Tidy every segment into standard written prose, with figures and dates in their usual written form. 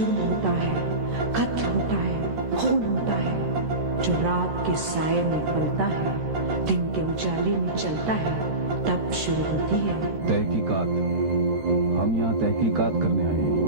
जुर्म होता है, कत्ल होता है, खून होता है, जो रात के साये में पलता है, दिन के उजाले में चलता है, तब शुरू होती है तहकीकात। हम यहाँ तहकीकात करने आए हैं।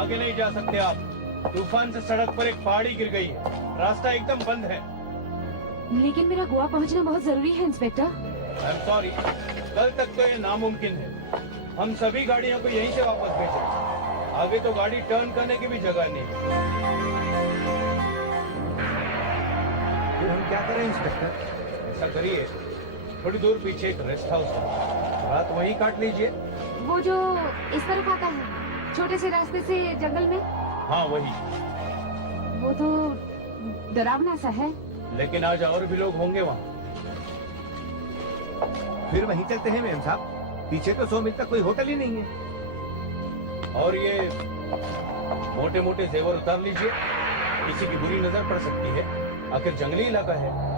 आगे नहीं जा सकते आप। तूफान से सड़क पर एक पहाड़ी गिर गई है, रास्ता एकदम बंद है। लेकिन मेरा गोवा पहुंचना बहुत जरूरी है इंस्पेक्टर। आई एम सॉरी, कल तक तो ये नामुमकिन है। हम सभी गाड़ियों को यहीं से वापस भेजें। आगे तो गाड़ी टर्न करने की भी जगह नहीं। फिर हम क्या करें इंस्पेक्टर? ऐसा करिए, थोड़ी दूर पीछे एक रेस्ट हाउस है, रात वहीं काट लीजिए। वो जो इस तरफ आता है, छोटे से रास्ते से जंगल में। हाँ वही। वो तो डरावना सा है। लेकिन आज और भी लोग होंगे वहाँ। फिर वहीं चलते हैं मेम साहब। पीछे तो 100 मील तक कोई होटल ही नहीं है। और ये मोटे मोटे जेवर उतार लीजिए, किसी की बुरी नजर पड़ सकती है, आखिर जंगली इलाका है।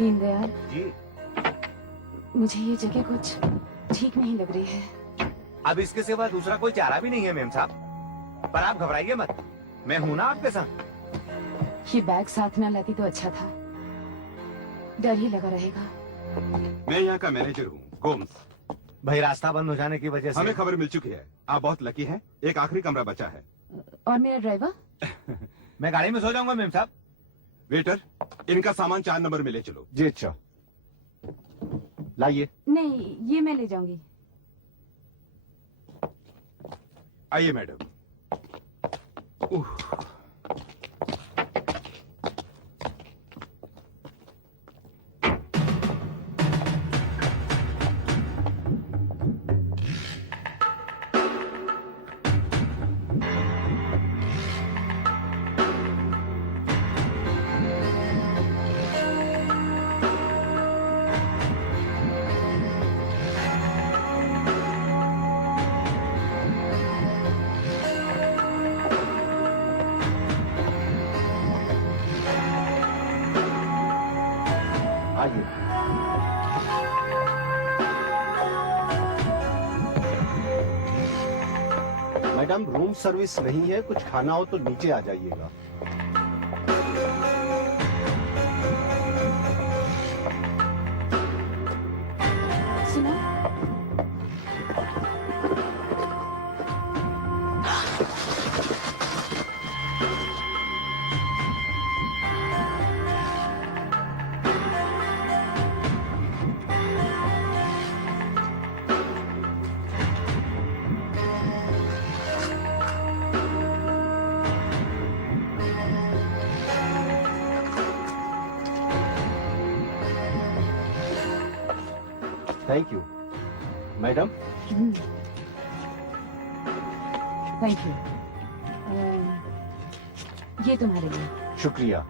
दीनदयाल जी, मुझे ये जगह कुछ ठीक नहीं लग रही है। अब इसके सिवा दूसरा कोई चारा भी नहीं है मेम साहब। पर आप घबराइए मत, मैं हूं ना आपके साथ। ये बैग साथ में लाती तो अच्छा था, डर ही लगा रहेगा। मैं यहाँ का मैनेजर हूँ, गोम्स। भाई रास्ता बंद हो जाने की वजह से हमें खबर मिल चुकी है, आप बहुत लकी हैं। एक आखिरी कमरा बचा है। और मेरा ड्राइवर? मैं गाड़ी में सो जाऊंगा मेम साहब। वेटर, इनका सामान 4 नंबर में ले चलो। जी अच्छा, लाइए। नहीं, ये मैं ले जाऊंगी। आइए मैडम। आइए। मैडम, रूम सर्विस नहीं है, कुछ खाना हो तो नीचे आ जाइएगा। सुनो, thank you. Madam, thank you. ये तुम्हारे लिए। शुक्रिया।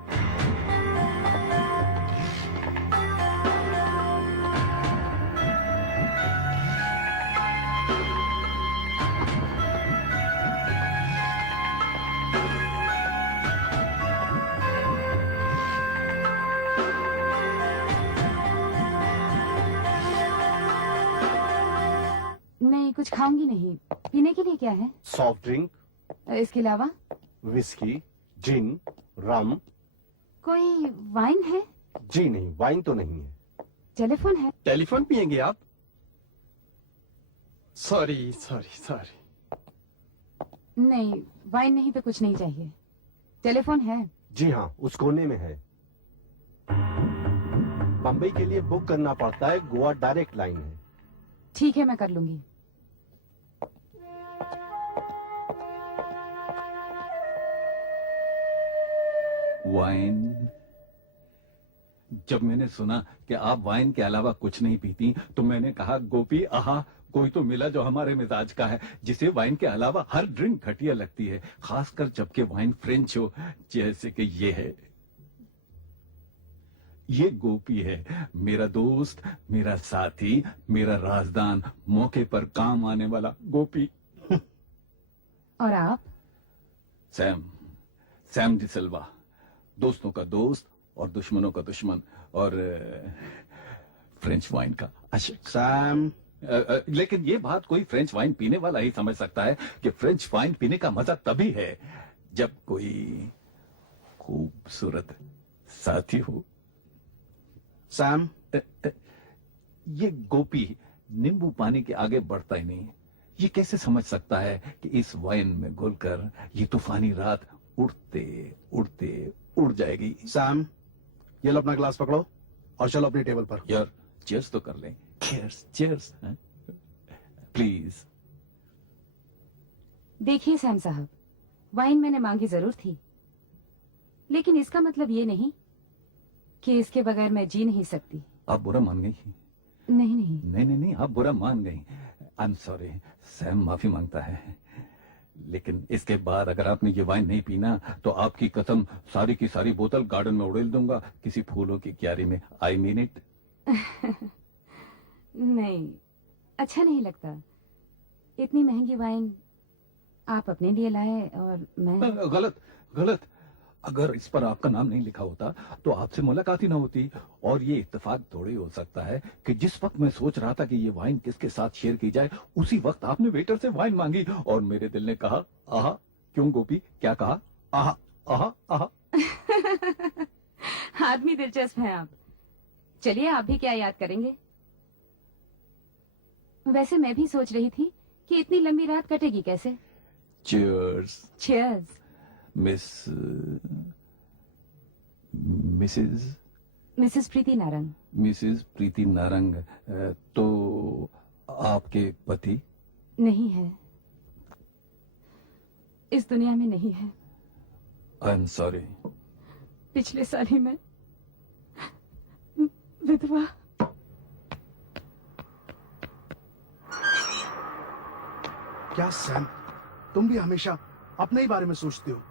नहीं, कुछ खाऊंगी नहीं। पीने के लिए क्या है सॉफ्ट ड्रिंक, इसके अलावा? विस्की, जिन, रम। कोई वाइन है? जी नहीं, वाइन तो नहीं है। टेलीफोन है? टेलीफोन पियेंगे आप? Sorry sorry sorry. नहीं, वाइन नहीं तो कुछ नहीं चाहिए। टेलीफोन है? जी हाँ, उस कोने में है। बम्बई के लिए बुक करना पड़ता है, गोवा डायरेक्ट लाइन है। ठीक है, मैं कर लूंगी। वाइन। जब मैंने सुना कि आप वाइन के अलावा कुछ नहीं पीती तो मैंने कहा गोपी आहा, कोई तो मिला जो हमारे मिजाज का है, जिसे वाइन के अलावा हर ड्रिंक घटिया लगती है, खासकर जबकि वाइन फ्रेंच हो, जैसे कि ये है। ये गोपी है, मेरा दोस्त, मेरा साथी, मेरा राजदान, मौके पर काम आने वाला गोपी। और आप? सैम, सैम डिसिल्वा, दोस्तों का दोस्त और दुश्मनों का दुश्मन और फ्रेंच वाइन का आशिक। सैम, लेकिन ये बात कोई फ्रेंच वाइन पीने वाला ही समझ सकता है कि फ्रेंच वाइन पीने का मजा तभी है जब कोई खूबसूरत साथी हो। सैम, ये गोपी नींबू पानी के आगे बढ़ता ही नहीं। ये कैसे समझ सकता है कि इस वाइन में घुलकर ये तूफानी रात उड़ते उड़ते उड़ जाएगी। सैम, ये लो अपना ग्लास पकड़ो और चलो अपनी टेबल पर। यार चीयर्स तो कर लें। Cheers cheers please. देखिए सैम साहब, वाइन मैंने मांगी जरूर थी, लेकिन इसका मतलब ये नहीं कि इसके बगैर मैं जी नहीं सकती। आप बुरा मान गई? नहीं नहीं। नहीं नहीं नहीं, आप बुरा मान गई। I am sorry. सैम माफी मांगता है, लेकिन इसके बाद अगर आपने ये वाइन नहीं पीना तो आपकी कसम सारी की सारी बोतल गार्डन में उड़ेल दूंगा, किसी फूलों की क्यारी में। I mean it. नहीं, अच्छा नहीं लगता। इतनी महंगी वाइन आप अपने लिए लाए और मैं। गलत गलत। अगर इस पर आपका नाम नहीं लिखा होता तो आपसे मुलाकात ही ना होती। और ये इत्तेफाक थोड़ी हो सकता है कि जिस वक्त मैं सोच रहा था कि ये वाइन किसके साथ शेयर की जाए, उसी वक्त आपने वेटर से वाइन मांगी और मेरे दिल ने कहा आहा। क्यों गोपी, क्या कहा? आहा आहा आहा। आदमी दिलचस्प हैं आप। चलिए, आप भी क्या याद करेंगे। वैसे मैं भी सोच रही थी कि इतनी लंबी रात कटेगी कैसे। चीयर्स। चीयर्स। मिसेस प्रीति नारंग। मिसेस प्रीति नारंग। तो आपके पति? नहीं है, इस दुनिया में नहीं है। I am sorry. पिछले साल ही मैं विधवा। क्या सैम, तुम भी हमेशा अपने ही बारे में सोचते हो?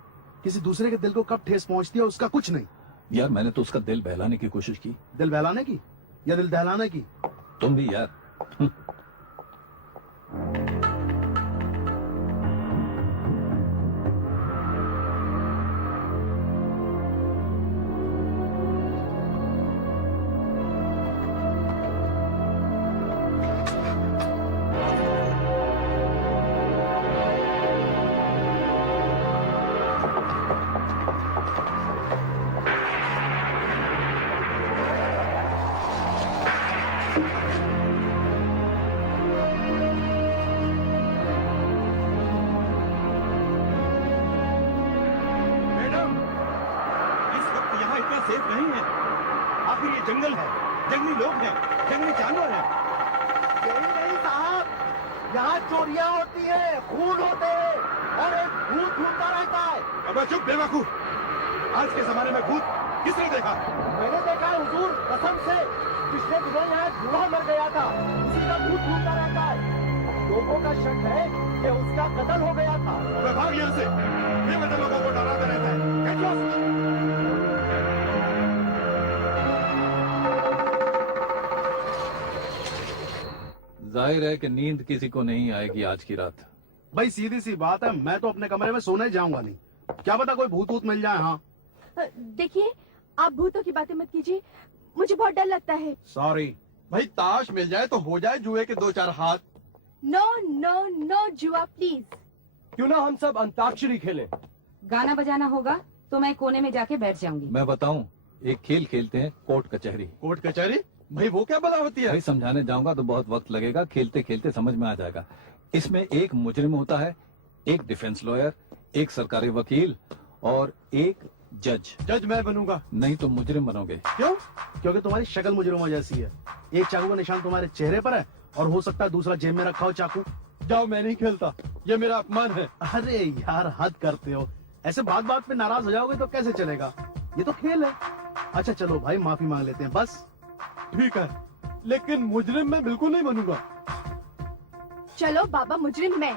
किसी दूसरे के दिल को कब ठेस पहुंचती है उसका कुछ नहीं। यार मैंने तो उसका दिल बहलाने की कोशिश की। दिल बहलाने की या दिल दहलाने की? तुम भी यार। मैडम, इस वक्त यहाँ इतना सेफ नहीं है। आखिर ये जंगल है, जंगली लोग हैं, जंगली जानवर हैं। यही नहीं साहब, यहाँ चोरियाँ होती है, खून होते हैं और एक भूत घूमता रहता है। अब चुप बेवकूफ। आज के जमाने में भूत किसने देखा? मैंने देखा हुजूर, कसम से। पिछले दिनों यहाँ बूढ़ा मर गया था, उसी का भूत घूमता रहता है। लोगों का शक है कि उसका कत्ल हो गया था। अबे भाग यहाँ से, ये मतलब लोगों को डराता रहता है। Get lost! जाहिर है कि नींद किसी को नहीं आएगी आज की रात। भाई सीधी सी बात है, मैं तो अपने कमरे में सोने जाऊंगा नहीं। क्या पता कोई भूत वूत मिल जाए। हाँ देखिए, आप भूतों की बातें मत कीजिए, मुझे बहुत डर लगता है। सॉरी। भाई ताश मिल जाए तो हो जाए जुए के 2-4 हाथ। नो नो नो जुआ प्लीज। क्यों ना हम सब अंताक्षरी खेलें? गाना बजाना होगा तो मैं कोने में जाके बैठ जाऊंगी। मैं बताऊं, एक खेल खेलते हैं, कोर्ट कचहरी। कोर्ट कचहरी? भाई वो क्या बला होती है? भाई समझाने जाऊंगा तो बहुत वक्त लगेगा, खेलते खेलते समझ में आ जाएगा। इसमें एक मुजरिम होता है, एक डिफेंस लॉयर, एक सरकारी वकील और एक जज। जज मैं बनूंगा। नहीं तो मुजरिम बनोगे। क्यों? क्योंकि तुम्हारी शक्ल मुजरिमों जैसी है। एक चाकू का निशान तुम्हारे चेहरे पर है और हो सकता है दूसरा जेब में रखा हो चाकू। जाओ, मैं नहीं खेलता, ये मेरा अपमान है। अरे यार हद करते हो, ऐसे बात बात पे नाराज हो जाओगे तो कैसे चलेगा? ये तो खेल है। अच्छा चलो भाई, माफी मांग लेते हैं बस। ठीक है, लेकिन मुजरिम मैं बिल्कुल नहीं बनूंगा। चलो बाबा, मुजरिम मैं।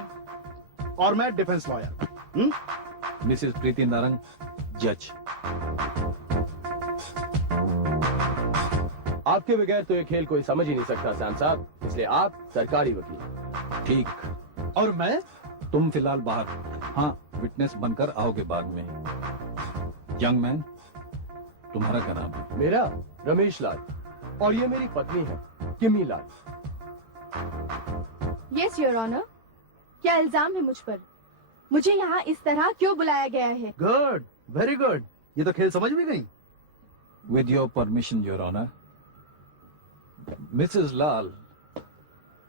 और मैं डिफेंस लॉयर। मिसेस प्रीति नारंग, जज। आपके बगैर तो ये खेल कोई समझ ही नहीं सकता सैम साहब, इसलिए आप सरकारी वकील। ठीक। और मैं? तुम फिलहाल बाहर। हाँ, विटनेस बनकर आओगे बाद में। यंग मैन, तुम्हारा क्या नाम है? मेरा रमेश लाल, और ये मेरी पत्नी है किमी लाल। Yes your honour. क्या इल्जाम है मुझ पर? मुझे यहाँ इस तरह क्यों बुलाया गया है? Good, very good. ये तो खेल समझ भी गई। With your permission your honour. Mrs Lal,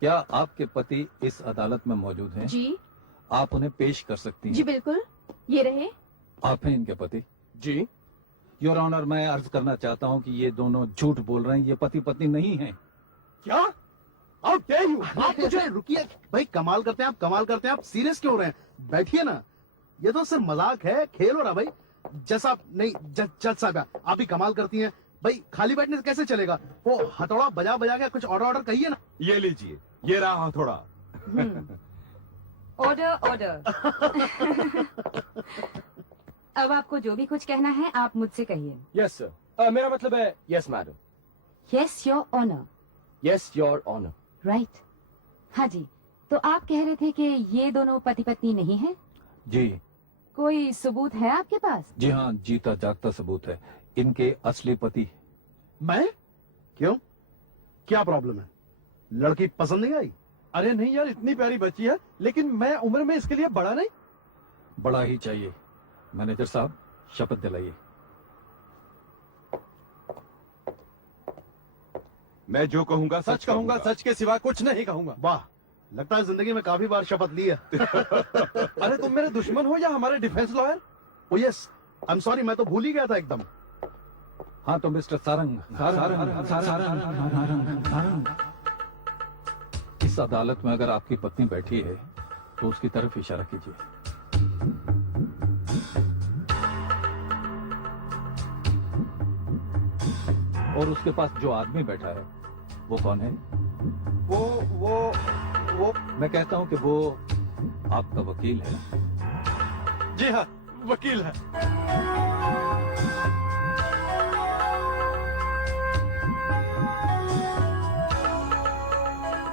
क्या आपके पति इस अदालत में मौजूद हैं? जी आप उन्हें पेश कर सकती जी हैं। बिल्कुल, ये रहे। आप हैं इनके पति? जी। योर ऑनर, मैं अर्ज करना चाहता हूं कि ये दोनों झूठ बोल रहे हैं, ये पति पत्नी नहीं हैं। क्या? How dare you? आप मुझे रुकिए भाई, कमाल करते हैं आप, कमाल करते हैं आप। सीरियस क्यों हो रहे हैं? बैठिए ना, ये तो सिर्फ मजाक है, खेल हो रहा भाई। जैसा नहीं, जज साहब आप भी कमाल करती हैं भाई। खाली बैठने से कैसे चलेगा? वो हथौड़ा बजा बजा के कुछ ऑर्डर कहिए ना। ये लीजिए, ये रहा थोड़ा। Order order. अब आपको जो भी कुछ कहना है आप मुझसे कहिए। यस सर, मेरा मतलब है yes madam. Yes your honour. Yes your honour. Right. हाँ जी, तो आप कह रहे थे कि ये दोनों पति पत्नी नहीं हैं? जी। कोई सबूत है आपके पास? जी हाँ, जीता जागता सबूत है, इनके असली पति। मैं? क्यों, क्या प्रॉब्लम है? लड़की पसंद नहीं आई? अरे नहीं यार, इतनी प्यारी बच्ची है, लेकिन मैं उम्र में इसके लिए बड़ा नहीं। बड़ा ही चाहिए। मैनेजर साहब, शपथ दिलाइए। मैं जो कहूंगा सच कहूंगा, सच के सिवा कुछ नहीं कहूंगा। वाह, लगता है जिंदगी में काफी बार शपथ ली है। अरे तुम मेरे दुश्मन हो या हमारे defence lawyer? O yes, I am sorry, मैं तो भूल ही गया था एकदम। हाँ तो मिस्टर सारंग, सारंग, इस अदालत में अगर आपकी पत्नी बैठी है तो उसकी तरफ इशारा कीजिए। और उसके पास जो आदमी बैठा है वो कौन है? वो मैं कहता हूं कि वो आपका वकील है। जी हाँ, वकील है।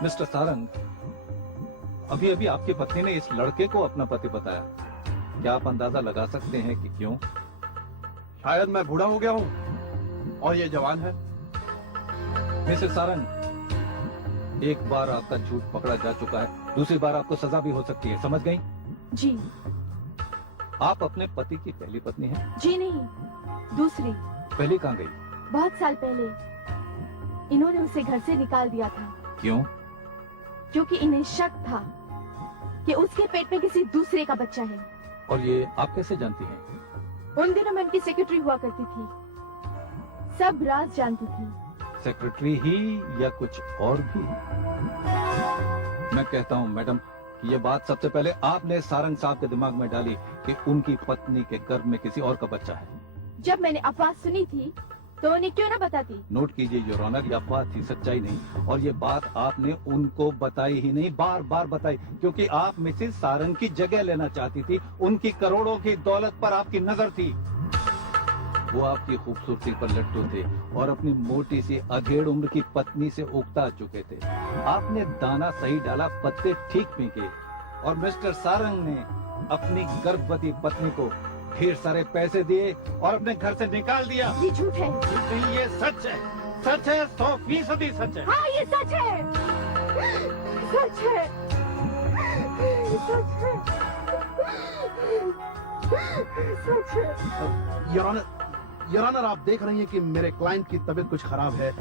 मिस्टर सारंग, अभी अभी आपकी पत्नी ने इस लड़के को अपना पति बताया। क्या आप अंदाजा लगा सकते हैं कि क्यों? शायद मैं बूढ़ा हो गया हूँ और ये जवान है। मिस्टर सारंग, एक बार आपका झूठ पकड़ा जा चुका है, दूसरी बार आपको सजा भी हो सकती है, समझ गई? जी। आप अपने पति की पहली पत्नी हैं? जी नहीं, दूसरी। पहली कहाँ गई? बहुत साल पहले इन्होंने उसे घर से निकाल दिया था, क्यों? क्योंकि इन्हें शक था कि उसके पेट में किसी दूसरे का बच्चा है। और ये आप कैसे जानती हैं? उन दिनों मैं उनकी सेक्रेटरी हुआ करती थी, सब राज जानती थी। सेक्रेटरी ही या कुछ और भी? मैं कहता हूँ मैडम, ये बात सबसे पहले आपने सारंग साहब के दिमाग में डाली कि उनकी पत्नी के गर्भ में किसी और का बच्चा है। जब मैंने अफवाह सुनी थी तो उन्हें क्यों ना बताती? नोट कीजिए योर ऑनर, ये अफवाह थी, सच्चाई नहीं। और ये बात आपने उनको बताई ही नहीं, बार बार बताई, क्योंकि आप मिसेस सारंग की जगह लेना चाहती थी। उनकी करोड़ों की दौलत पर आपकी नजर थी। वो आपकी खूबसूरती पर लट्टू थे और अपनी मोटी सी अधेड़ उम्र की पत्नी से उकता चुके थे। आपने दाना सही डाला, पत्ते ठीक फेंके, और मिस्टर सारंग ने अपनी गर्भवती पत्नी को ढेर सारे पैसे दिए और अपने घर से निकाल दिया। ये झूठ है। नहीं, ये सच है, सच है, 100% सच है। हाँ, ये सच है, सच है, सच है, सच है। योर ऑनर, आप देख रही हैं कि मेरे क्लाइंट की तबीयत कुछ खराब है,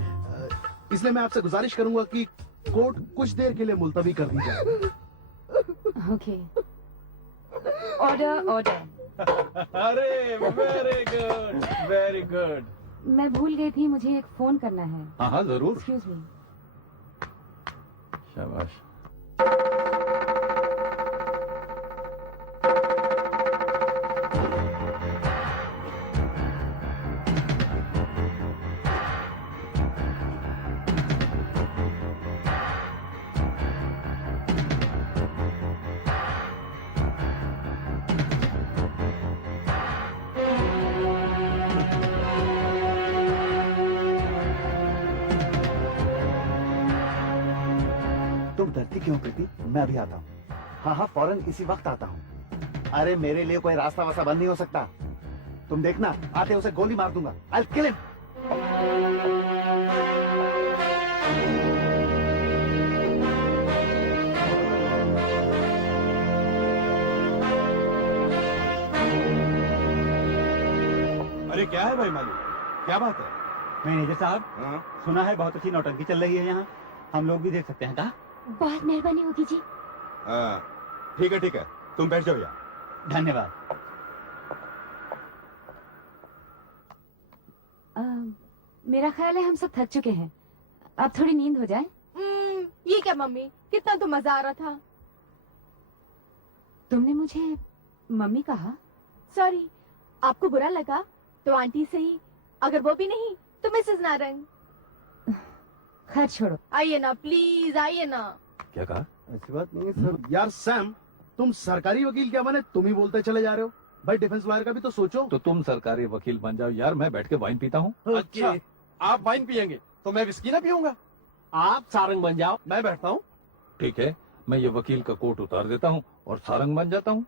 इसलिए मैं आपसे गुजारिश करूंगा कि कोर्ट कुछ देर के लिए मुलतवी कर दी जाए। Okay, order order. अरे वेरी गुड, वेरी गुड। मैं भूल गई थी, मुझे एक फोन करना है। हाँ हाँ जरूर। Excuse me. शाबाश। तुम डरती क्यों प्रीति? मैं अभी आता हूँ। हाँ हाँ, फौरन इसी वक्त आता हूँ। अरे मेरे लिए कोई रास्ता वास्ता बंद नहीं हो सकता। तुम देखना, आते उसे गोली मार दूंगा। I'll kill him. अरे क्या है भाई मालूम, क्या बात है? मैनेजर साहब, हाँ? सुना है बहुत अच्छी नौटंकी चल रही है यहाँ, हम लोग भी देख सकते हैं क्या? बहुत मेहरबानी होगी जी। हाँ, ठीक है, तुम बैठ जाओ यहाँ। धन्यवाद। मेरा ख्याल है हम सब थक चुके हैं, अब थोड़ी नींद हो जाए। ये क्या मम्मी, कितना तो मजा आ रहा था। तुमने मुझे मम्मी कहा? सॉरी, आपको बुरा लगा तो आंटी सही, अगर वो भी नहीं तो मिसेस नारंग। खैर छोड़ो। आइए ना प्लीज, आइए ना। क्या कहा? ऐसी बात नहीं है सर। यार सैम, तुम सरकारी वकील क्या बने, तुम ही बोलते चले जा रहे हो। भाई डिफेंस लॉयर का भी तो सोचो। तो तुम सरकारी वकील बन जाओ यार, मैं बैठ के वाइन पीता हूँ। अच्छा, आप वाइन पियेंगे तो मैं विस्की ना पीऊंगा। आप सारंग बन जाओ, मैं बैठता हूँ। ठीक है, मैं ये वकील का कोट उतार देता हूँ और सारंग बन जाता हूँ।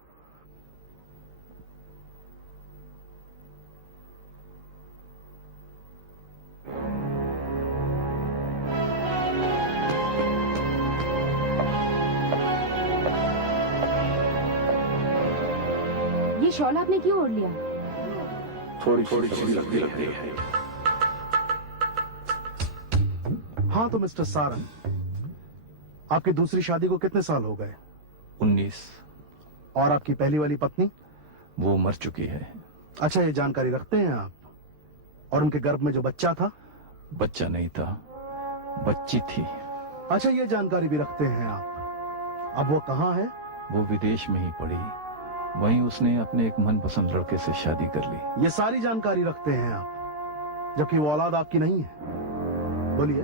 ये शॉल आपने क्यों ओढ़ लिया? थोड़ी थोड़ी सी लगती है। हाँ तो मिस्टर सारंग, आपकी दूसरी शादी को कितने साल हो गए? 19। और आपकी पहली वाली पत्नी? वो मर चुकी है। अच्छा, ये जानकारी रखते हैं आप? और उनके गर्भ में जो बच्चा था? बच्चा नहीं था, बच्ची थी। अच्छा, ये जानकारी भी रखते हैं आप? अब वो कहाँ है? वो विदेश में ही पड़ी, वहीं उसने अपने एक मनपसंद लड़के से शादी कर ली। ये सारी जानकारी रखते हैं आप, जबकि वो औलाद आपकी नहीं है। बोलिए,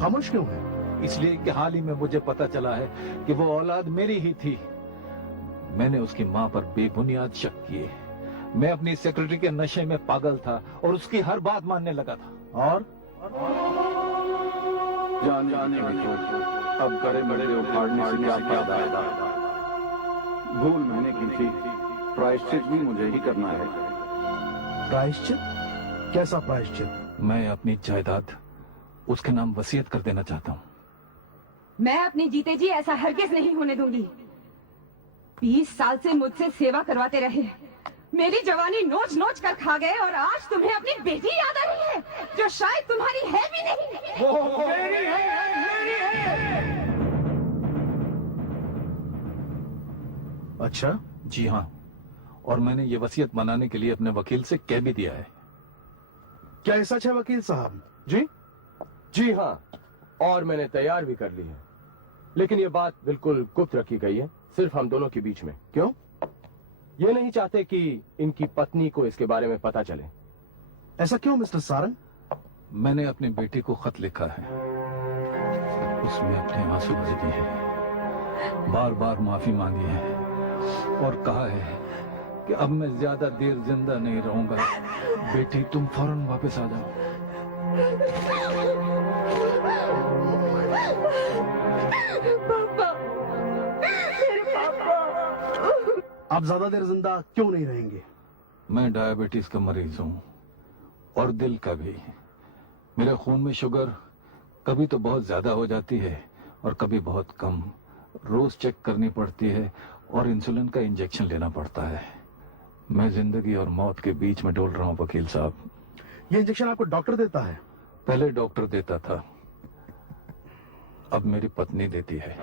खामोश क्यों है? इसलिए कि हाल ही में मुझे पता चला है कि वो औलाद मेरी ही थी। मैंने उसकी माँ पर बेबुनियाद शक किए। मैं अपनी सेक्रेटरी के नशे में पागल था और उसकी हर बात मानने लगा था। और जाने में तो अब बड़े बड़े उखाड़ने से क्या फायदा? भूल मैंने की थी, प्रायश्चित भी मुझे ही करना है। प्रायश्चित? कैसा प्रायश्चित? मैं अपनी जायदाद उसके नाम वसीयत कर देना चाहता हूँ। मैं अपने जीते जी ऐसा हरगिज नहीं होने दूंगी। 20 साल से मुझसे सेवा करवाते रहे, मेरी जवानी नोच नोच कर खा गए, और आज तुम्हें अपनी बेटी याद आ रही है जो शायद तुम्हारी है भी नहीं। मेरी है। अच्छा, जी हाँ, और मैंने ये वसीयत मनाने के लिए अपने वकील से कह भी दिया है। क्या ये सच है वकील साहब? जी हाँ, और मैंने तैयार भी कर ली है, लेकिन ये बात बिल्कुल गुप्त रखी गई है, सिर्फ हम दोनों के बीच में। क्यों? ये नहीं चाहते कि इनकी पत्नी को इसके बारे में पता चले। ऐसा क्यों मिस्टर सारंग? मैंने अपनी बेटी को खत लिखा है, उसमें अपने आंसू भर दिए हैं, बार बार माफी मांगी है और कहा है कि अब मैं ज्यादा देर जिंदा नहीं रहूंगा। बेटी तुम फौरन वापस आ जाओ। पापा, मेरे पापा। आप ज्यादा देर जिंदा क्यों नहीं रहेंगे? मैं डायबिटीज का मरीज हूँ और दिल का भी। मेरे खून में शुगर कभी तो बहुत ज्यादा हो जाती है और कभी बहुत कम। रोज चेक करनी पड़ती है और इंसुलिन का इंजेक्शन लेना पड़ता है। मैं जिंदगी और मौत के बीच में डोल रहा हूँ वकील साहब। ये इंजेक्शन आपको डॉक्टर देता है? पहले डॉक्टर देता था, अब मेरी पत्नी देती है।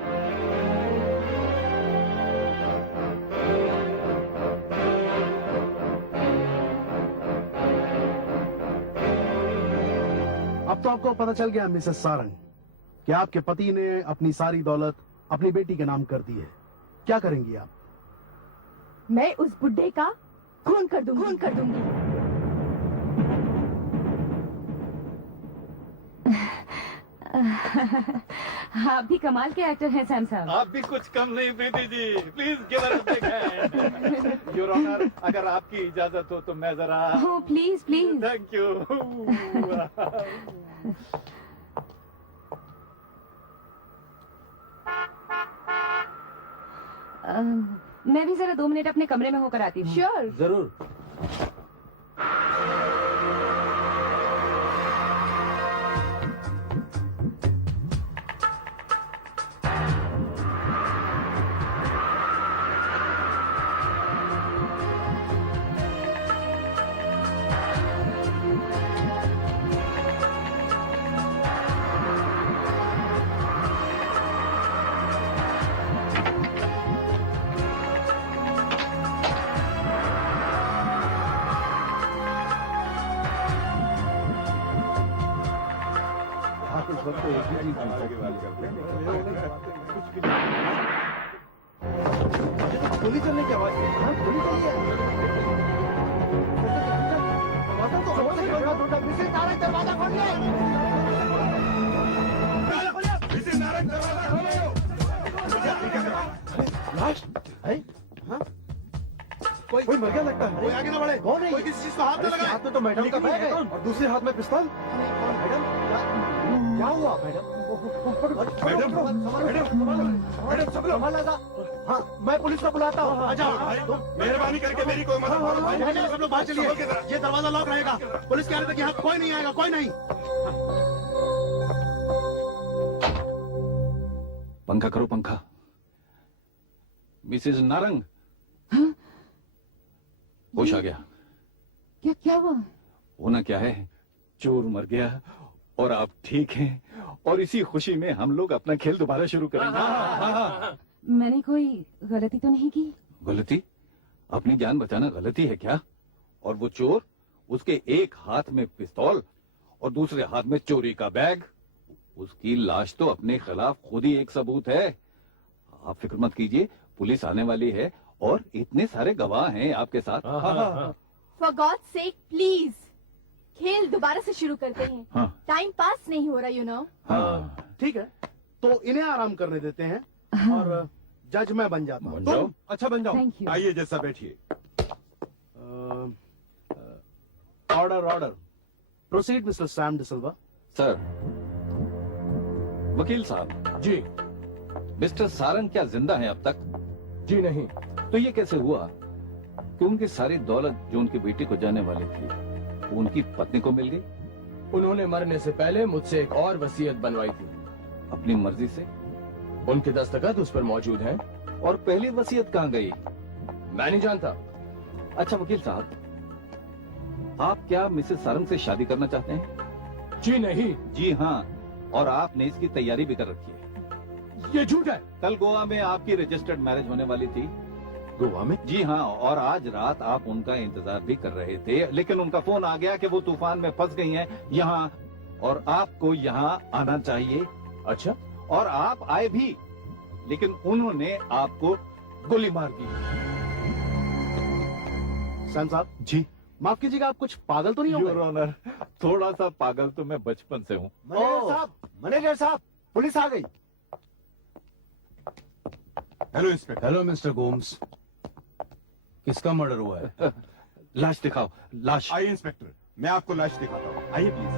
अब तो आपको पता चल गया मिसेस सारंग कि आपके पति ने अपनी सारी दौलत अपनी बेटी के नाम कर दी है। क्या करेंगी आप? मैं उस बुड्ढे का खून कर दूंगी। आप भी कमाल के एक्टर हैं सैम साहब। आप भी कुछ कम नहीं Preeti ji. Please give us a big hand. Your honour, अगर आपकी इजाजत हो तो मैं जरा। Oh please please. Thank you. मैं भी जरा 2 मिनट अपने कमरे में होकर आती हूँ। श्योर। जरूर। गोली चलने की आवाज। हाँ, गोली चली है। दरवाजा खोलिए। लाश है? हाँ? कोई मर गया लगता है। कोई आगे ना बढ़े। कौन है? कोई किसी चीज को हाथ न लगाए। हाथ में तो मैडम का बैग है और दूसरे हाथ में पिस्तौल। मैडम क्या हुआ मैडम? मैडम सब लोग। हाँ, मैं पुलिस को बुलाता हूँ। अच्छा, मेहरबानी करके मेरी कोई मदद करो। सब लोग बाहर चलिए। ये दरवाजा लॉक रहेगा। पुलिस के आने तक यहाँ कोई नहीं आएगा, कोई नहीं। पंखा करो पंखा। मिसेज नारंग, होश आ गया? क्या हुआ? होना क्या है, चोर मर गया और आप ठीक हैं और इसी खुशी में हम लोग अपना खेल दोबारा शुरू करेंगे। मैंने कोई गलती तो नहीं की? गलती? अपनी जान बचाना गलती है क्या? और वो चोर, उसके एक हाथ में पिस्तौल और दूसरे हाथ में चोरी का बैग। उसकी लाश तो अपने खिलाफ खुद ही एक सबूत है। आप फिक्र मत कीजिए, पुलिस आने वाली है और इतने सारे गवाह हैं आपके साथ। फॉर गॉड सेक प्लीज खेल दोबारा से शुरू करते हैं। हाँ। टाइम पास नहीं हो रहा यू नो। हाँ। ठीक है, तो इन्हें आराम करने देते हैं और जज मैं बन जाता हूँ। जाओ। अच्छा बन जाओ। Thank you. आइए जैसा बैठिए। Order order. Proceed Mr Sam D'Silva. Sir, वकील साहब जी। मिस्टर सारंग क्या जिंदा हैं अब तक? जी नहीं। तो ये कैसे हुआ कि उनकी सारी दौलत जो उनकी बेटी को जाने वाली थी वो उनकी पत्नी को मिल गई? उन्होंने मरने से पहले मुझसे एक और वसीयत बनवाई थी। अपनी मर्जी से? उनके दस्तखत उस पर मौजूद हैं। और पहली वसीयत कहाँ गई? मैं नहीं जानता। अच्छा वकील साहब, आप क्या मिसेस सारंग से शादी करना चाहते हैं? जी नहीं। जी हाँ, और आपने इसकी तैयारी भी कर रखी है। ये झूठ है। कल गोवा में आपकी रजिस्टर्ड मैरिज होने वाली थी। गोवा में? जी हाँ, और आज रात आप उनका इंतजार भी कर रहे थे, लेकिन उनका फोन आ गया कि वो तूफान में फंस गई हैं यहाँ और आपको यहाँ आना चाहिए। अच्छा। और आप आए भी, लेकिन उन्होंने आपको गोली मार दी। सैम साहब जी, माफ कीजिएगा, आप कुछ पागल तो नहीं हो योर गए? ऑनर, थोड़ा सा पागल तो मैं बचपन से हूँ। मैनेजर साहब, पुलिस आ गई। Hello inspector. Hello mister Gomes, किसका मर्डर हुआ है? लाश दिखाओ, लाश। आइए इंस्पेक्टर, मैं आपको लाश दिखाता हूँ। आइए प्लीज।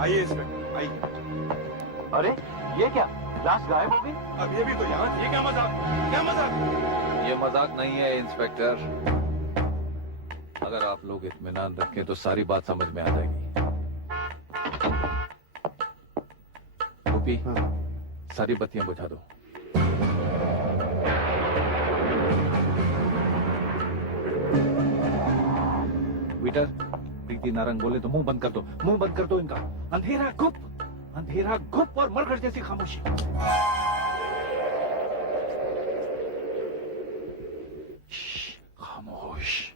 आइए इंस्पेक्टर, आइए। अरे ये क्या, लाश गायब हो गई? अब ये भी तो यहाँ, ये क्या मजाक, क्या मजाक? ये मजाक नहीं है इंस्पेक्टर। अगर आप लोग इत्मीनान रखें तो सारी बात समझ में आ जाएगी। गोपी, सारी बत्तियां बुझा दो। वीटर, प्रीति नारंग बोले तो मुंह बंद कर दो, मुंह बंद कर दो इनका। अंधेरा गुप और मरघट जैसी खामोशी। खामोश।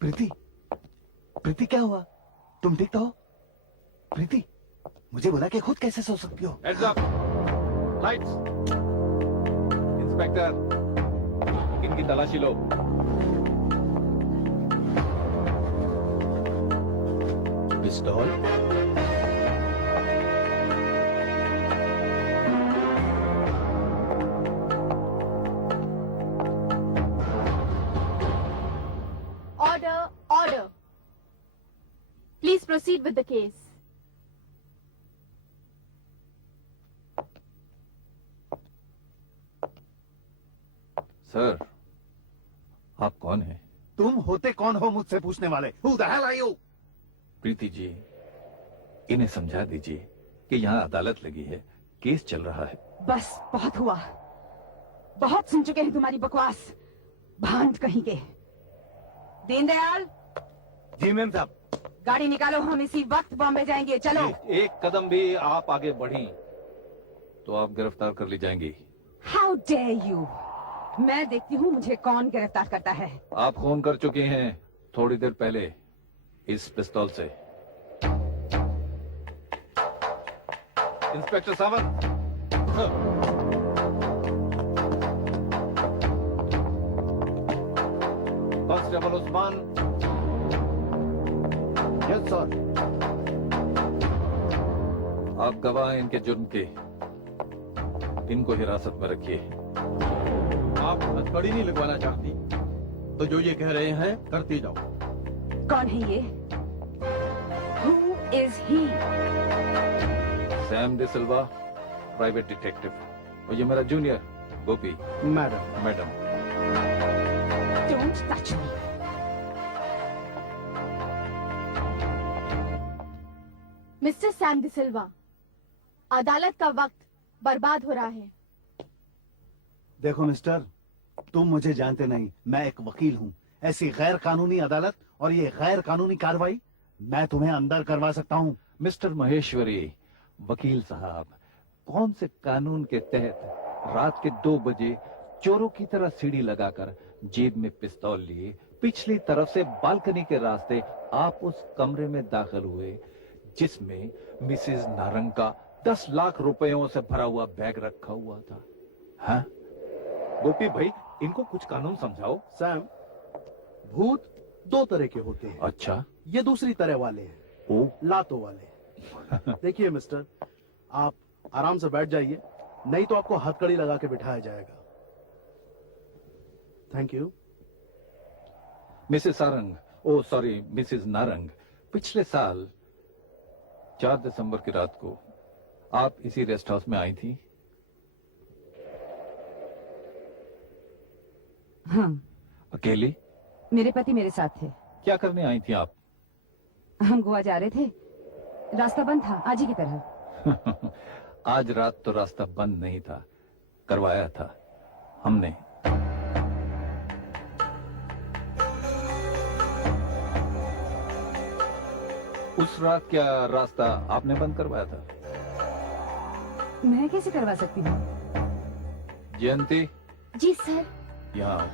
प्रीति, प्रीति क्या हुआ? तुम ठीक तो हो? प्रीति, मुझे बोला कि खुद कैसे सो सकती हो? Heads up, lights. इंस्पेक्टर, इनकी तलाशी लो। पिस्तौल? Order, order. Please proceed with the case. Sir, आप कौन हैं? तुम होते कौन हो मुझसे पूछने वाले? Who the hell are you? Preeti ji, इन्हें समझा दीजिए कि यहाँ अदालत लगी है, केस चल रहा है। बस बहुत हुआ, बहुत सुन चुके हैं तुम्हारी बकवास, भांड कहीं के। दीनदयाल, जी मैम साहब। गाड़ी निकालो, हम इसी वक्त बॉम्बे जाएंगे, चलो। एक कदम भी आप आगे बढ़ी तो आप गिरफ्तार कर ली जाएंगी। How dare you! मैं देखती हूँ मुझे कौन गिरफ्तार करता है। आप खून कर चुकी हैं थोड़ी देर पहले इस पिस्तौल से। Inspector Sawant, constable Usman. Yes sir. आप गवाह हैं इनके जुर्म के, इनको हिरासत में रखिए। आप हथकड़ी नहीं लगवाना चाहती तो जो ये कह रहे हैं करती जाओ। कौन है ये? Who is he? Sam D'Silva, private detective. और ये मेरा junior Gopi. Madam. Don't touch me. Mr Sam D'Silva, अदालत का वक्त बर्बाद हो रहा है। देखो मिस्टर, तुम मुझे जानते नहीं, मैं एक वकील हूँ। ऐसी गैर कानूनी अदालत और ये गैर कानूनी कार्रवाई मैं तुम्हें अंदर करवा सकता हूँ। मिस्टर महेश्वरी, वकील साहब, कौन से कानून के तहत रात के 2 बजे चोरों की तरह सीढ़ी लगाकर जेब में पिस्तौल लिए पिछली तरफ से बालकनी के रास्ते आप उस कमरे में दाखिल हुए जिसमें मिसेज नारंग का 10 लाख रुपयों से भरा हुआ बैग रखा हुआ था? हाँ? गोपी भाई, इनको कुछ कानून समझाओ। सैम, भूत 2 तरह के होते हैं। अच्छा, ये दूसरी तरह वाले हैं, ओ लातों वाले। देखिए मिस्टर, आप आराम से बैठ जाइए, नहीं तो आपको हथकड़ी लगा के बिठाया जाएगा। Thank you. Mrs Sarang, oh sorry Mrs Narang, पिछले साल 4 दिसंबर की रात को आप इसी रेस्ट हाउस में आई थी? हाँ। अकेली? मेरे पति मेरे साथ थे। क्या करने आई थी आप? हम गोवा जा रहे थे, रास्ता बंद था, आज ही की तरह। आज रात तो रास्ता बंद नहीं था, करवाया था हमने। उस रात क्या रास्ता आपने बंद करवाया था? मैं कैसे करवा सकती हूँ? जयंती, जी सर। यहाँ आओ।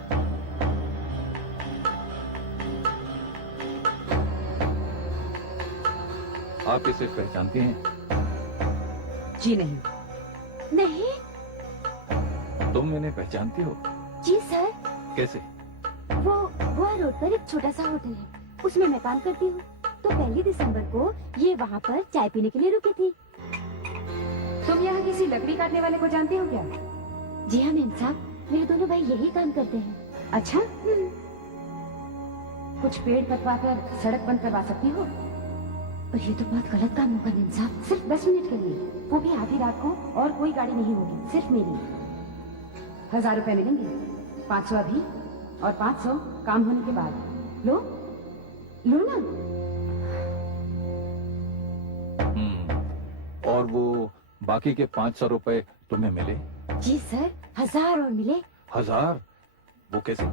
आप इसे पहचानते हैं? जी नहीं। नहीं। तुम इन्हें पहचानती हो? जी सर। कैसे? वो रोड पर एक छोटा सा होटल है, उसमें मैं काम करती हूँ। तो 1 दिसंबर को ये वहाँ पर चाय पीने के लिए रुकी थी। तुम यहाँ किसी लकड़ी काटने वाले को जानते हो क्या? जी हाँ मेम साहब, मेरे दोनों भाई यही काम करते हैं। अच्छा, कुछ पेड़ कटवा कर सड़क बंद करवा सकती हो? और ये तो बहुत गलत काम होगा मेम साहब। सिर्फ 10 मिनट के लिए, वो भी आधी रात को, और कोई गाड़ी नहीं होगी, सिर्फ मेरी। 1000 रुपए मिलेंगे, 500 अभी और 500 काम होने के बाद। लो लो ना। और वो बाकी के 500 रुपए तुम्हें मिले? जी सर, 1000 और मिले। 1000? वो कैसे?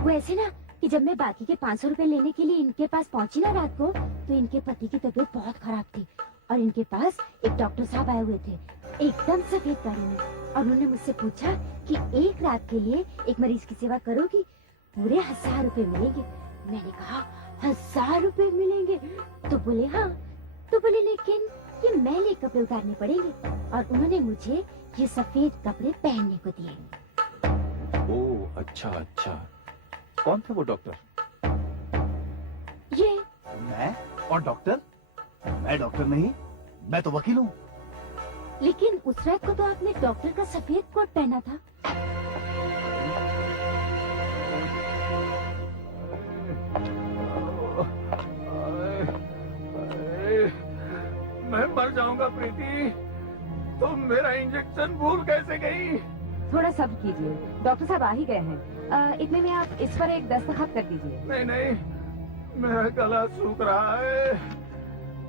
वो ऐसे ना कि जब मैं बाकी के 500 रुपए लेने के लिए इनके पास पहुंची ना रात को, तो इनके पति की तबीयत बहुत खराब थी और इनके पास एक डॉक्टर साहब आए हुए थे, एकदम सफेद गाड़ी में। और उन्होंने मुझसे पूछा कि एक रात के लिए एक मरीज की सेवा करोगी, पूरे 1000 रुपए मिलेंगे। मैंने कहा 1000 रुपए मिलेंगे? तो बोले हाँ। तो बोले लेकिन ये मैले कपड़े उतारने पड़ेंगे, और उन्होंने मुझे ये सफेद कपड़े पहनने को दिए। ओह अच्छा अच्छा। कौन थे वो डॉक्टर? ये मैं? और डॉक्टर? मैं डॉक्टर नहीं, मैं तो वकील हूँ। लेकिन उस रात को तो आपने डॉक्टर का सफेद कोट पहना था। मैं मर जाऊंगा प्रीति। तुम मेरा इंजेक्शन भूल कैसे गई? थोड़ा सब्र कीजिए, डॉक्टर साहब आ ही गए हैं। इतने में आप इस पर एक दस्तखत कर दीजिए। नहीं नहीं, मेरा गला सूख रहा है,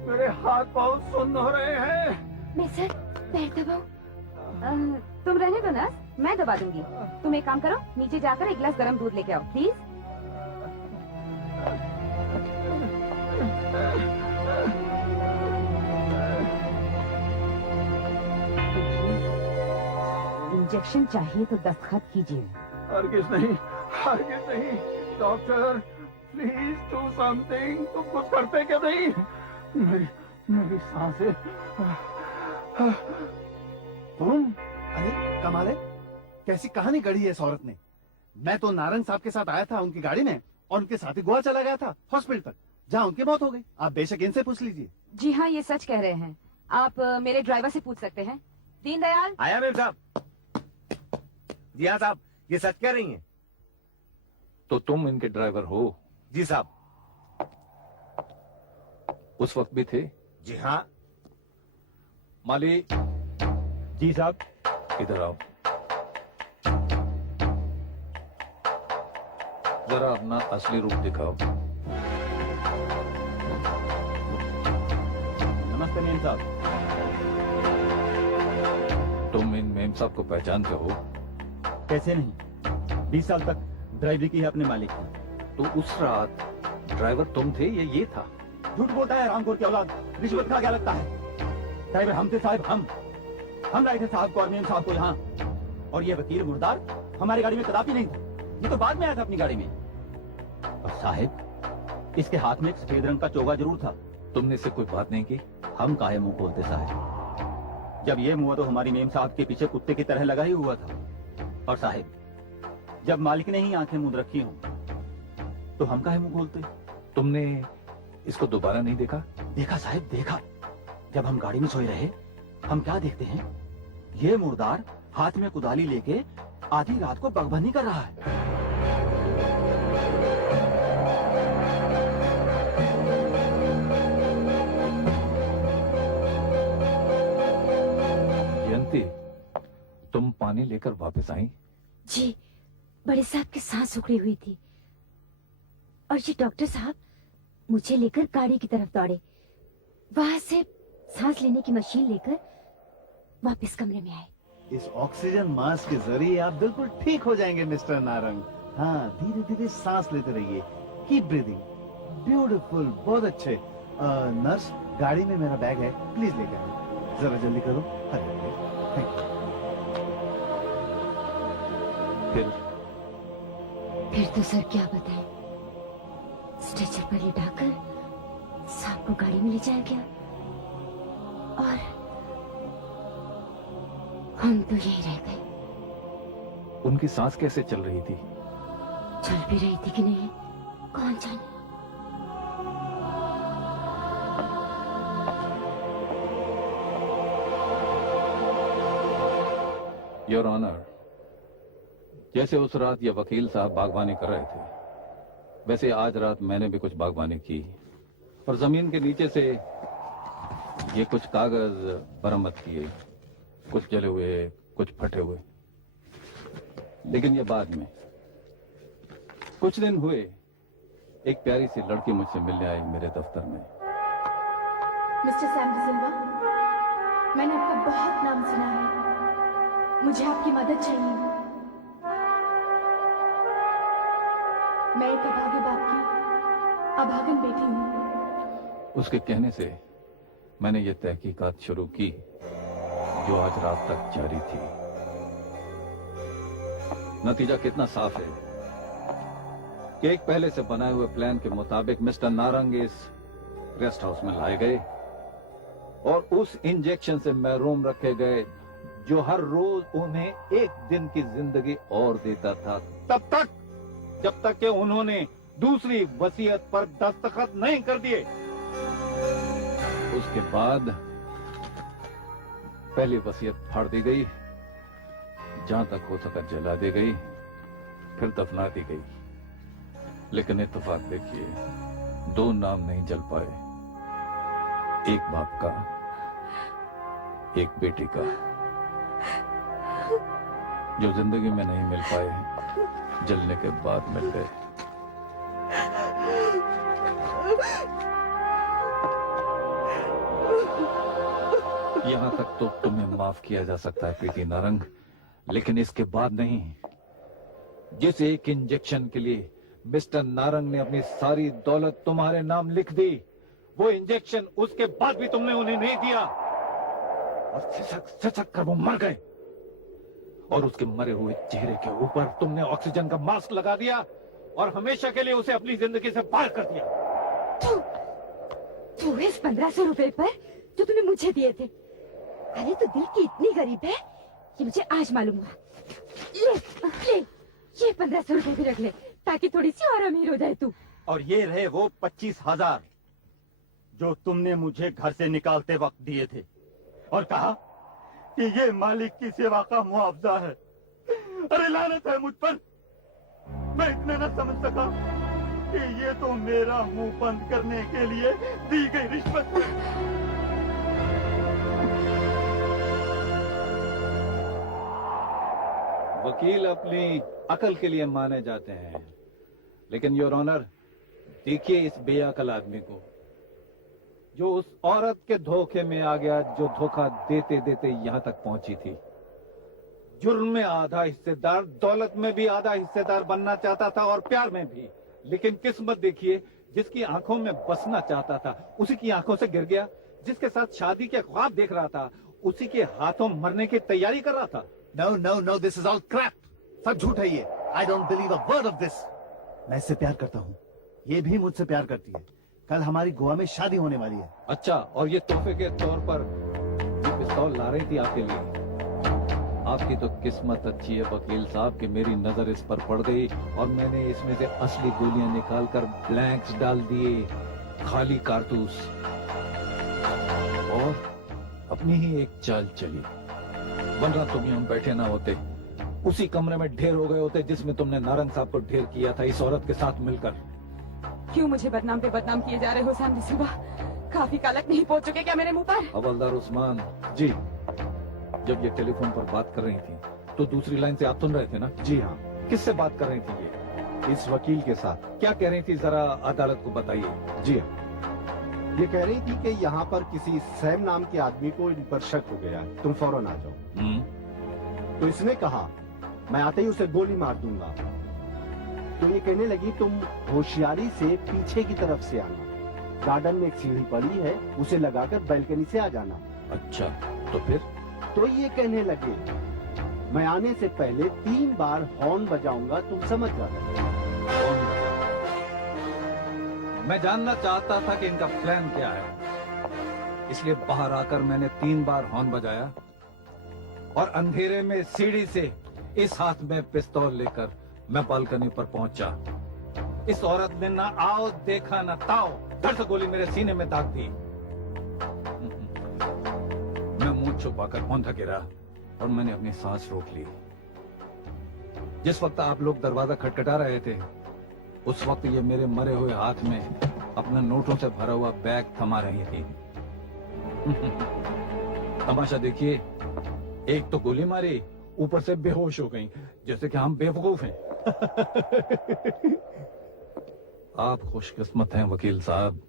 मेरे हाथ पाँव सुन्न हो रहे हैं। मैं सर पैर दबाऊं? तुम रहने दो ना, मैं दबा दूंगी। तुम एक काम करो, नीचे जाकर एक गिलास गर्म दूध लेके आओ प्लीज। इंजेक्शन चाहिए तो दस्तखत कीजिए। हरगिज नहीं, हरगिज नहीं। Doctor please do something. तुम कुछ करते क्या नहीं? मेरी सांसें। तुम? अरे कमाल है, कैसी कहानी गढ़ी है इस औरत ने। मैं तो नारंग साहब के साथ आया था उनकी गाड़ी में, और उनके साथ ही गोवा चला गया था, हॉस्पिटल तक, जहाँ उनकी मौत हो गई। आप बेशक इनसे पूछ लीजिए। जी हाँ, ये सच कह रहे हैं। आप मेरे ड्राइवर से पूछ सकते हैं। दीनदयाल। आया मेम साहब। जी हाँ साहब, ये सच कह रही हैं। तो तुम इनके ड्राइवर हो? जी साहब। उस वक्त भी थे? जी हाँ। माली। जी साहब। इधर आओ, जरा अपना असली रूप दिखाओ। नमस्ते मेम साहब। तुम इन मेम साहब को पहचानते हो? कैसे नहीं, 20 साल तक ड्राइवरी की है अपने मालिक की। तो उस रात ड्राइवर तुम थे या ये था? झूठ बोलता है रामपुर की औलाद, रिश्वत खा क्या लगता है? ड्राइवर हम थे साहब, हम लाए थे साहब को और मेम साहब को यहाँ। और ये वकील मुर्दार हमारी गाड़ी में कदापि नहीं था, ये तो बाद में आया था अपनी गाड़ी में। और साहब, इसके हाथ में एक सफेद रंग का चोगा जरूर था। तुमने इससे कोई बात नहीं की? हम काहे मुंह खोलते साहब, जब ये मुंह तो हमारी मेम साहब के पीछे कुत्ते की तरह लगा ही हुआ था। और साहब, जब मालिक ने ही आंखें मूंद रखी हों तो हम काहे मुंह खोलते? तुमने इसको दोबारा नहीं देखा? देखा साहब, देखा। जब हम गाड़ी में सोए रहे, हम क्या देखते हैं, ये मुर्दार हाथ में कुदाली लेके आधी रात को बगबनी कर रहा है। जयंती, तुम पानी लेकर वापस आई? जी, बड़े साहब की सांस उखड़ी हुई थी और ये डॉक्टर साहब मुझे लेकर गाड़ी की तरफ दौड़े। वहां से सांस लेने की मशीन लेकर वापस कमरे में आए। इस ऑक्सीजन मास्क के जरिए आप बिल्कुल ठीक हो जाएंगे मिस्टर नारंग। हाँ, धीरे धीरे सांस लेते रहिए, कीप ब्रीदिंग। ब्यूटीफुल, बहुत अच्छे। नर्स, गाड़ी में मेरा बैग है, प्लीज लेकर आइए। जरा जल्दी करो। Thank you. फिर तो सर क्या बताएं, स्ट्रेचर पर लिटाकर साहब को गाड़ी में ले जाया गया और हम तो यही रह गए। उनकी सांस कैसे चल रही थी? चल भी रही थी कि नहीं, कौन जाने। योर ऑनर, जैसे उस रात ये वकील साहब बागवानी कर रहे थे, वैसे आज रात मैंने भी कुछ बागवानी की और जमीन के नीचे से ये कुछ कागज बरामद किए, कुछ जले हुए, कुछ फटे हुए। लेकिन ये बाद में। कुछ दिन हुए, एक प्यारी सी लड़की मुझसे मिलने आई मेरे दफ्तर में। मिस्टर सैम डिसिल्वा, मैंने आपका बहुत नाम सुना है। मुझे आपकी मदद चाहिए। मैं एक अभागे बाप की अभागन बेटी हूँ। उसके कहने से मैंने ये तहकीकात शुरू की जो आज रात तक जारी थी। नतीजा कितना साफ है कि एक पहले से बनाए हुए प्लान के मुताबिक मिस्टर नारंग इस रेस्ट हाउस में लाए गए और उस इंजेक्शन से महरूम रखे गए जो हर रोज उन्हें एक दिन की जिंदगी और देता था, तब तक जब तक कि उन्होंने दूसरी वसीयत पर दस्तखत नहीं कर दिए। उसके बाद पहली वसीयत फाड़ दी गई, जहां तक हो सका जला दी गई, फिर दफना दी गई। लेकिन इत्तेफाक देखिए, दो नाम नहीं जल पाए, एक बाप का, एक बेटी का, जो जिंदगी में नहीं मिल पाए, जलने के बाद मिल गए। यहां तक तो तुम्हें माफ किया जा सकता है प्रीति नारंग, लेकिन इसके बाद नहीं। जिस एक इंजेक्शन के लिए मिस्टर नारंग ने अपनी सारी दौलत तुम्हारे नाम लिख दी, वो इंजेक्शन उसके बाद भी तुमने उन्हें नहीं दिया और सिसक कर वो मर गए। और उसके मरे हुए चेहरे के ऊपर तुमने ऑक्सीजन का मास्क लगा दिया और हमेशा के लिए उसे अपनी जिंदगी से बाहर कर दिया। तू इस 1500 रुपए पर जो तूने मुझे दिए थे, अरे तो दिल की इतनी गरीब है कि मुझे आज मालूम हुआ। ले, ले, ये 1500 रुपए भी रख ले ताकि थोड़ी सी और अमीर हो जाए तू। और ये रहे वो 25,000 जो तुमने मुझे घर से निकालते वक्त दिए थे और कहा कि ये मालिक की सेवा का मुआवजा है। अरे लानत है मुझ पर, मैं इतना न समझ सका कि ये तो मेरा मुंह बंद करने के लिए दी गई रिश्वत है। वकील अपनी अकल के लिए माने जाते हैं, लेकिन योर ऑनर, देखिए इस बेअकल आदमी को जो उस औरत के धोखे में आ गया, जो धोखा देते देते यहां तक पहुंची थी। जुर्म में आधा हिस्सेदार, दौलत में भी आधा हिस्सेदार बनना चाहता था और प्यार में भी। लेकिन किस्मत देखिए, जिसकी आंखों में बसना चाहता था उसी की आंखों से गिर गया। जिसके साथ शादी के ख्वाब देख रहा था उसी के हाथों मरने की तैयारी कर रहा था। No, no, no, this is all crap. सब झूठ है ये। I don't believe a word of this. मैं इससे प्यार करता हूँ, ये भी मुझसे प्यार करती है। कल हमारी गोवा में शादी होने वाली है। अच्छा, और ये तोहफे के तौर पर ये पिस्तौल ला रही थी आपके लिए। आपकी तो किस्मत अच्छी है वकील साहब कि मेरी नजर इस पर पड़ गई और मैंने इसमें से असली गोलियां निकालकर ब्लैंक्स डाल दिए, खाली कारतूस। और अपनी ही एक चाल चली, वरना तुम हम बैठे ना होते, उसी कमरे में ढेर हो गए होते जिसमें तुमने नारंग साहब को ढेर किया था इस औरत के साथ मिलकर। क्यों मुझे बदनाम पे बदनाम किए जा रहे हो सैम डिसिल्वा? काफी कालक नहीं पहुंच चुके क्या मेरे मुंह पर? हवलदार उस्मान जी, जब ये टेलीफोन पर बात कर रही थी तो दूसरी लाइन से आप सुन रहे थे ना? जी हाँ। किससे बात कर रही थी ये? इस वकील के साथ। क्या कह रही थी, जरा अदालत को बताइए। जी हाँ, ये कह रही थी कि यहाँ पर किसी सैम नाम के आदमी को इन पर शक हो गया, तुम फौरन आ जाओ। तो इसने कहा मैं आते ही उसे गोली मार दूंगा। तो ये कहने लगी तुम होशियारी से पीछे की तरफ से आना, गार्डन में एक सीढ़ी पड़ी है, उसे लगाकर बैल्कनी से आ जाना। अच्छा, तो फिर? तो ये कहने लगे मैं आने से पहले 3 बार हॉर्न बजाऊंगा, तुम समझ जाना। मैं जानना चाहता था कि इनका प्लान क्या है। इसलिए बाहर आकर मैंने 3 बार हॉर्न बजाया और अंधेरे में सीढ़ी से इस हाथ में पिस्तौल लेकर मैं बालकनी पर पहुंचा। इस औरत ने ना आओ देखा ना ताओ, धड़ से गोली मेरे सीने में दाग दी। मैं मुंह छुपाकर औंधा गिरा और मैंने अपनी सांस रोक ली। जिस वक्त आप लोग दरवाजा खटखटा रहे थे, उस वक्त ये मेरे मरे हुए हाथ में अपने नोटों से भरा हुआ बैग थमा रही थी। तमाशा देखिए, एक तो गोली मारी, ऊपर से बेहोश हो गई, जैसे कि हम बेवकूफ हैं। आप खुशकिस्मत हैं वकील साहब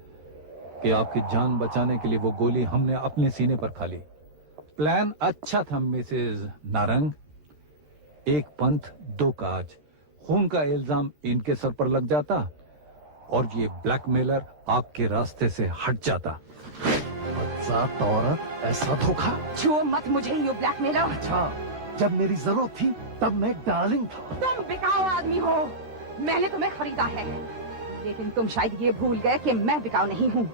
कि आपकी जान बचाने के लिए वो गोली हमने अपने सीने पर खा ली। प्लान अच्छा था मिसेज नारंग, एक पंथ दो काज, खून का इल्जाम इनके सर पर लग जाता और ये ब्लैकमेलर आपके रास्ते से हट जाता। जात औरत, ऐसा धोखा। छुओ मत मुझे, यू ब्लैकमेलर। अच्छा, जब मेरी जरूरत थी तब मैं डार्लिंग था। तुम बिकाऊ आदमी हो, मैंने तुम्हें खरीदा है, लेकिन तुम शायद ये भूल गए कि मैं बिकाऊ नहीं हूँ।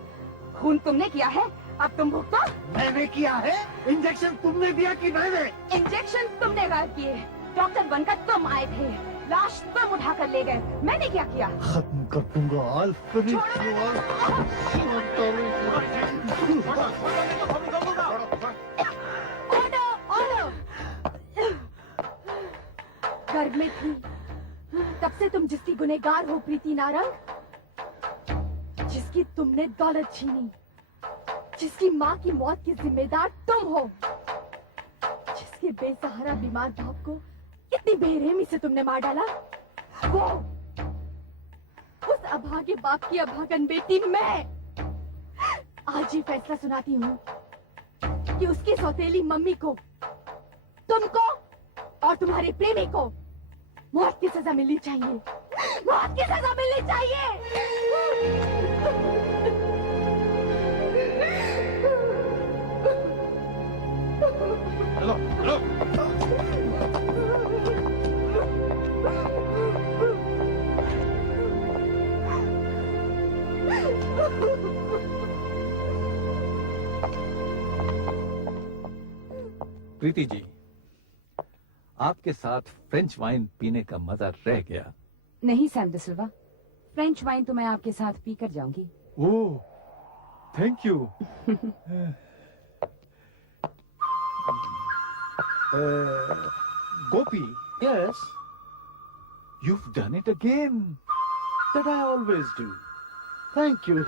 खून तुमने किया है, अब तुम भुगतो। मैंने किया है? इंजेक्शन तुमने दिया कि मैंने? इंजेक्शन तुमने गायब किए, डॉक्टर बनकर तुम आए थे, लाश तुम उठा कर ले गए, मैंने क्या किया? खत्म कर दूंगा। I'll finish you all. घर में थी तब से तुम जिसकी गुनहगार हो प्रीति नारंग, जिसकी तुमने दौलत छीनी, जिसकी माँ की मौत की जिम्मेदार तुम हो, जिसके बेसहारा बीमार बाप को कितनी बेरहमी से तुमने मार डाला, वो उस अभागे बाप की अभागन बेटी मैं आज ये फैसला सुनाती हूँ कि उसकी सौतेली मम्मी को, तुमको और तुम्हारे प्रेमी को मौत की सजा मिलनी चाहिए, मौत की सजा मिलनी चाहिए। Hello, hello. प्रीति जी, आपके साथ फ्रेंच वाइन पीने का मजा रह गया। नहीं सैम डिसिल्वा, फ्रेंच वाइन तो मैं आपके साथ पी कर जाऊंगी। Oh, thank you. Gopi. Yes. You've done it again. That I always do. Thank you.